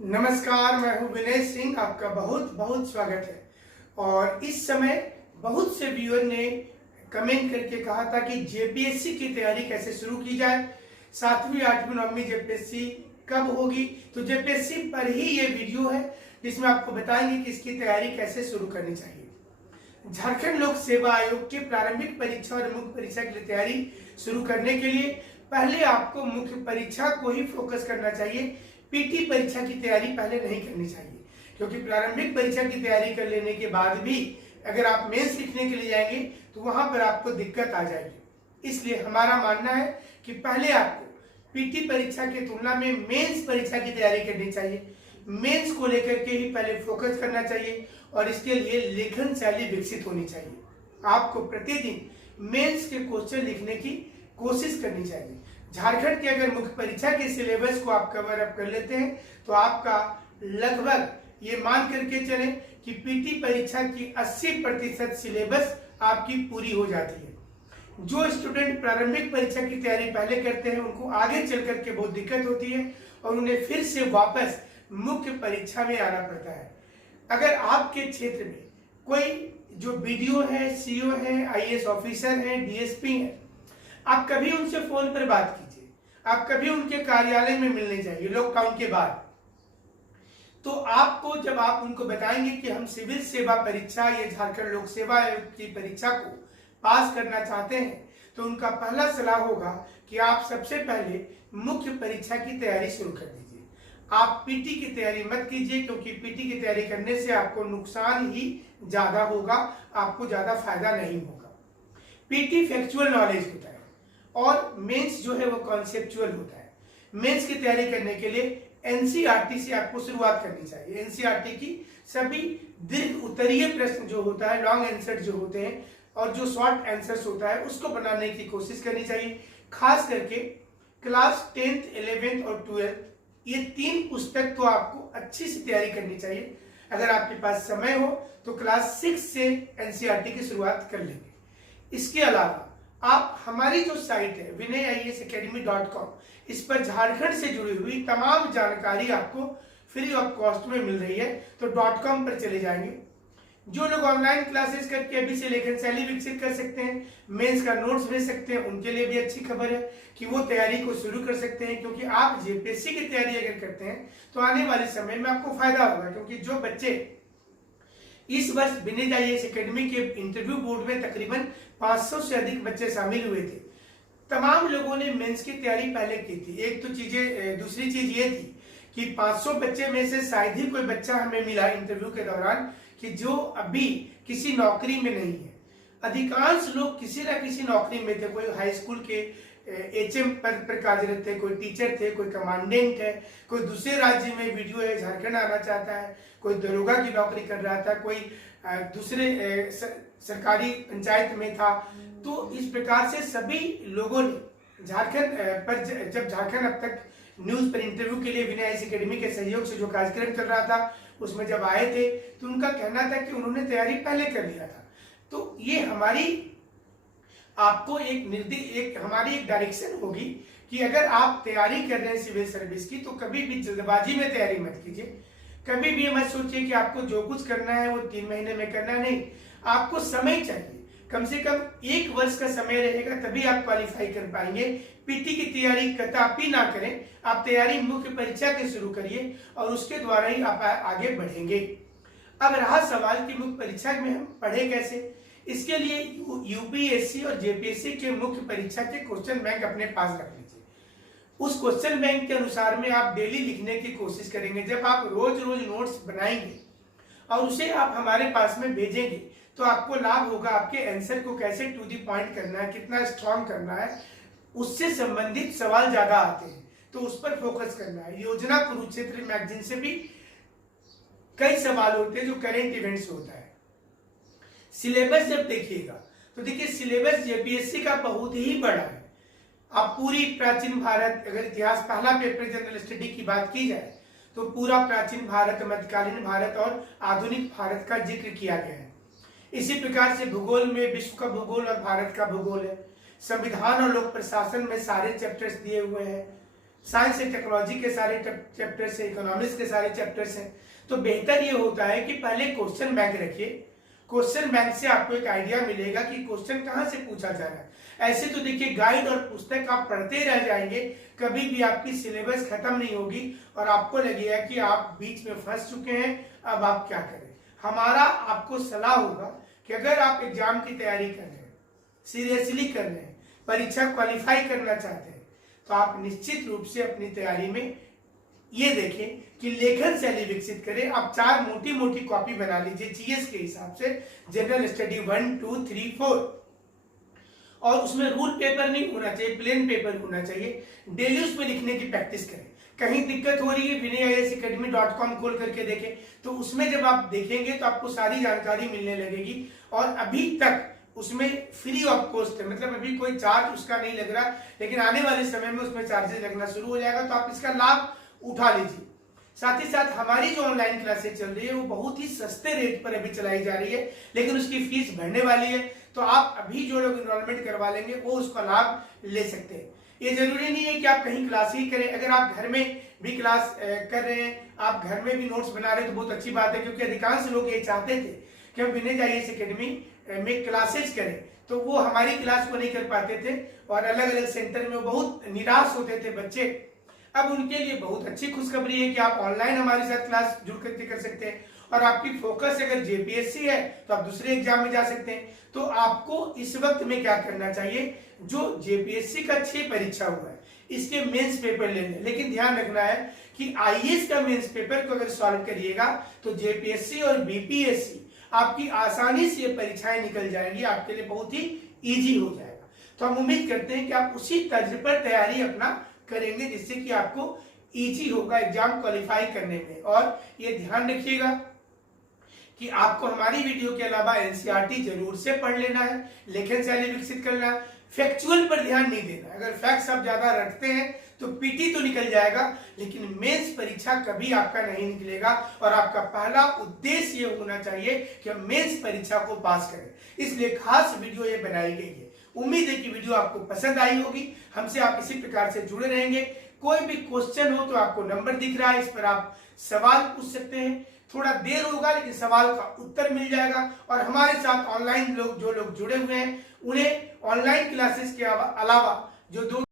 नमस्कार, मैं हूं विनय सिंह। आपका बहुत बहुत स्वागत है। और इस समय बहुत से व्यूअर ने कमेंट करके कहा था कि जेपीएससी की तैयारी कैसे शुरू की जाए, 7वीं 8वीं 9वीं जेपीएससी कब होगी। तो जेपीएससी पर ही ये वीडियो है जिसमें आपको बताएंगे कि इसकी तैयारी कैसे शुरू करनी चाहिए। झारखंड लोक सेवा आयोग की प्रारंभिक परीक्षा और मुख्य परीक्षा के लिए तैयारी शुरू करने के लिए पहले आपको मुख्य परीक्षा को ही फोकस करना चाहिए। पीटी परीक्षा की तैयारी पहले नहीं करनी चाहिए, क्योंकि प्रारंभिक परीक्षा की तैयारी कर लेने के बाद भी अगर आप मेंस लिखने के लिए जाएंगे तो वहां पर आपको दिक्कत आ जाएगी। इसलिए हमारा मानना है कि पहले आपको पीटी परीक्षा की तुलना में मेंस परीक्षा की तैयारी करनी चाहिए। मेंस को लेकर के ही पहले फोकस करना चाहिए और इसके लिए लेखन शैली विकसित होनी चाहिए। आपको प्रतिदिन मेंस के क्वेश्चन लिखने की कोशिश करनी चाहिए। झारखंड के अगर मुख्य परीक्षा के सिलेबस को आप कवर अप कर लेते हैं तो आपका लगभग ये मान करके चलें कि पीटी परीक्षा की 80% सिलेबस आपकी पूरी हो जाती है। जो स्टूडेंट प्रारंभिक परीक्षा की तैयारी पहले करते हैं उनको आगे चल करके बहुत दिक्कत होती है और उन्हें फिर से वापस मुख्य परीक्षा में आना पड़ता है। अगर आपके क्षेत्र में कोई जो बीडीओ है, सीओ है, आईएएस ऑफिसर है, डीएसपी है, आप कभी उनसे फोन पर बात कीजिए। आप कभी उनके कार्यालय में मिलने जाइए लॉकडाउन के बाद। तो आपको जब आप उनको बताएंगे कि हम सिविल सेवा परीक्षा या झारखंड लोक सेवा आयोग की परीक्षा को पास करना चाहते हैं, तो उनका पहला सलाह होगा कि आप सबसे पहले मुख्य परीक्षा की तैयारी शुरू कर दीजिए। आप पीटी की तैयारी मत कीजिए, क्योंकि पीटी की तैयारी करने से आपको नुकसान ही ज्यादा होगा, आपको ज्यादा फायदा नहीं होगा। पीटी फैक्चुअल नॉलेज होता है और मेंस जो है वो कॉन्सेप्चुअल होता है। मेंस की तैयारी करने के लिए एनसीईआरटी से आपको शुरुआत करनी चाहिए। एनसीईआरटी की सभी दीर्घ उत्तरीय प्रश्न जो होता है, लॉन्ग आंसर जो होते हैं और जो शॉर्ट आंसर्स होता है, उसको बनाने की कोशिश करनी चाहिए। खास करके क्लास 10th 11th और 12th ये 3 पुस्तक तो आपको अच्छी से तैयारी करनी चाहिए। अगर आपके पास समय हो तो क्लास 6 से एनसीईआरटी की शुरुआत कर लेंगे। इसके अलावा आप हमारी जो साइट है vinayasacademy.com, इस पर झारखंड से जुड़ी हुई तमाम जानकारी आपको फ्री ऑफ कॉस्ट में मिल रही है। तो .com पर चले जाएंगे। जो लोग ऑनलाइन क्लासेस करके अभी से लेखन शैली विकसित कर सकते हैं, मेंस का नोट्स भेज सकते हैं, उनके लिए भी अच्छी खबर है कि वो तैयारी को शुरू कर सकते हैं। क्योंकि आप जेपीएससी की तैयारी अगर करते हैं तो आने वाले समय में आपको फायदा होगा। क्योंकि जो बच्चे इस वर्ष विनय आईएएस एकेडमी के इंटरव्यू बोर्ड में तकरीबन 500 से अधिक बच्चे शामिल हुए थे। तमाम लोगों ने मेंस की तैयारी पहले की थी। एक तो दूसरी चीज ये थी कि 500 बच्चे में से शायद ही कोई बच्चा हमें मिला इंटरव्यू के दौरान कि जो अभी किसी नौकरी में नहीं है। अधिकांश लोग किसी न किसी नौकरी में थे। कोई हाई स्कूल के एचएम पद पर कार्यरत थे, कोई टीचर थे, कोई कमांडेंट है, कोई दूसरे राज्य में वीडियो है झारखंड आना चाहता है, कोई दरोगा की नौकरी कर रहा था, कोई दूसरे सरकारी पंचायत में था। तो इस प्रकार से सभी लोगों ने झारखंड पर जब झारखंड अब तक न्यूज पर इंटरव्यू के लिए विनय आईएएस एकेडमी के सहयोग से जो कार्यक्रम चल रहा था उसमें जब आए थे तो उनका कहना था कि उन्होंने तैयारी पहले कर लिया था। तो ये हमारी आपको हमारी एक डायरेक्शन होगी कि अगर आप तैयारी कर रहे हैं सिविल सर्विस की तो कभी भी जल्दबाजी में तैयारी मत कीजिए। कभी भी मत सोचिए कि आपको जो कुछ करना है वो 3 महीने में करना नहीं। आपको समय चाहिए, कम से कम 1 वर्ष का समय रहेगा, तभी आप क्वालिफाई कर पाएंगे। पीटी की तैयारी कदापि ना करें। आप तैयारी मुख्य परीक्षा के शुरू करिए और उसके द्वारा ही आप आगे बढ़ेंगे। अब रहा सवाल कि मुख्य परीक्षा में हम पढ़े कैसे। इसके लिए यूपीएससी और जेपीएससी के मुख्य परीक्षा के क्वेश्चन बैंक अपने पास रख लीजिए। उस क्वेश्चन बैंक के अनुसार में आप डेली लिखने की कोशिश करेंगे। जब आप रोज रोज नोट्स बनाएंगे और उसे आप हमारे पास में भेजेंगे तो आपको लाभ होगा। आपके आंसर को कैसे टू द पॉइंट करना है, कितना स्ट्रॉन्ग करना है, उससे संबंधित सवाल ज्यादा आते हैं, तो उस पर फोकस करना है। योजना कुरुक्षेत्र मैगजीन से भी कई सवाल होते हैं जो करेंट इवेंट से होता है। सिलेबस जब देखिएगा तो देखिए सिलेबस जेपीएससी का बहुत ही बड़ा है। आप पूरी प्राचीन भारत, अगर इतिहास पहला पेपर जनरल स्टडी की बात की जाए तो पूरा प्राचीन भारत, मध्यकालीन भारत और आधुनिक भारत का जिक्र किया गया है। इसी प्रकार से भूगोल में विश्व का भूगोल और भारत का भूगोल है। संविधान और लोक प्रशासन में सारे चैप्टर्स दिए हुए हैं। साइंस एंड टेक्नोलॉजी के सारे चैप्टर्स हैं, इकोनॉमिक्स के सारे चैप्टर्स हैं। तो बेहतर ये होता है कि पहले क्वेश्चन बैंक रखिए। क्वेश्चन बैंक से आपको एक आइडिया मिलेगा कि क्वेश्चन कहाँ से पूछा जा रहा है। ऐसे तो देखिए गाइड और पुस्तक आप पढ़ते रह जाएंगे, कभी भी आपकी सिलेबस खत्म नहीं होगी और आपको लगेगा कि आप बीच में फंस चुके हैं, अब आप क्या करें। हमारा आपको सलाह होगा कि अगर आप एग्जाम की तैयारी कर रहे हैं, सीरियसली कर रहे हैं, परीक्षा क्वालिफाई करना चाहते हैं, तो आप निश्चित रूप से अपनी तैयारी में ये देखें कि लेखन शैली विकसित करें। आप 4 मोटी मोटी कॉपी बना लीजिए जीएस के हिसाब से, जनरल स्टडी 1, 2, 3, 4, और उसमें रूल पेपर नहीं होना चाहिए, प्लेन पेपर होना चाहिए। डेली उसमें लिखने की प्रैक्टिस करें। कहीं दिक्कत हो रही है vinayisacademy.com खोल करके देखें, तो उसमें जब आप देखेंगे तो आपको सारी जानकारी मिलने लगेगी। और अभी तक उसमें फ्री ऑफ कॉस्ट है, मतलब अभी कोई चार्ज उसका नहीं लग रहा, लेकिन आने वाले समय में उसमें चार्जेस लगना शुरू हो जाएगा, तो आप इसका लाभ उठा लीजिए। साथ ही साथ हमारी जो ऑनलाइन क्लासेस चल रही है वो बहुत ही सस्ते रेट पर अभी चलाई जा रही है, लेकिन उसकी फीस बढ़ने वाली है। तो आप अभी जो लोग एनरोलमेंट करवा लेंगे वो उसका लाभ ले सकते हैं। ये जरूरी नहीं है कि आप कहीं क्लास ही करें, अगर आप घर में भी क्लास कर रहे हैं, आप घर में भी नोट्स बना रहे हैं, तो बहुत अच्छी बात है, क्योंकि अधिकांश लोग ये चाहते थे कि हम विनय आईएएस एकेडमी में क्लासेज करें, तो वो हमारी क्लास को नहीं कर पाते थे और अलग अलग सेंटर में बहुत निराश होते थे बच्चे। अब उनके लिए बहुत अच्छी खुशखबरी है कि आप ऑनलाइन हमारे साथ क्लास जुड़ करके कर सकते हैं, और आपकी फोकस अगर जेपीएससी है तो आप दूसरे एग्जाम में जा सकते हैं। तो आपको इस वक्त में क्या करना चाहिए, जो जेपीएससी का 6 परीक्षा हुआ है इसके मेंस पेपर ले लें, लेकिन ध्यान रखना है कि आईएएस का मेंस पेपर को अगर सॉल्व करिएगा तो जेपीएससी और बीपीएससी आपकी आसानी से ये परीक्षाएं निकल जाएंगी, आपके लिए बहुत ही इजी हो जाएगा। तो हम उम्मीद करते हैं कि आप उसी तर्ज पर तैयारी अपना करेंगे, जिससे कि आपको इजी होगा एग्जाम क्वालिफाई करने में। और ये ध्यान रखिएगा कि आपको हमारी वीडियो के अलावा एनसीईआरटी जरूर से पढ़ लेना है, लेखन शैली विकसित करना, फैक्चुअल पर ध्यान नहीं देना। अगर फैक्ट्स आप ज्यादा रखते हैं तो पीटी तो निकल जाएगा, लेकिन मेंस परीक्षा कभी आपका नहीं निकलेगा। और आपका पहला उद्देश्य ये होना चाहिए कि हम मेंस परीक्षा को पास करें, इसलिए खास वीडियो ये बनाई गई है। उम्मीद है कि वीडियो आपको पसंद आई होगी। हमसे आप इसी प्रकार से जुड़े रहेंगे। कोई भी क्वेश्चन हो तो आपको नंबर दिख रहा है, इस पर आप सवाल पूछ सकते हैं। थोड़ा देर होगा लेकिन सवाल का उत्तर मिल जाएगा। और हमारे साथ ऑनलाइन जो लोग जुड़े हुए हैं उन्हें ऑनलाइन क्लासेस के अलावा जो 2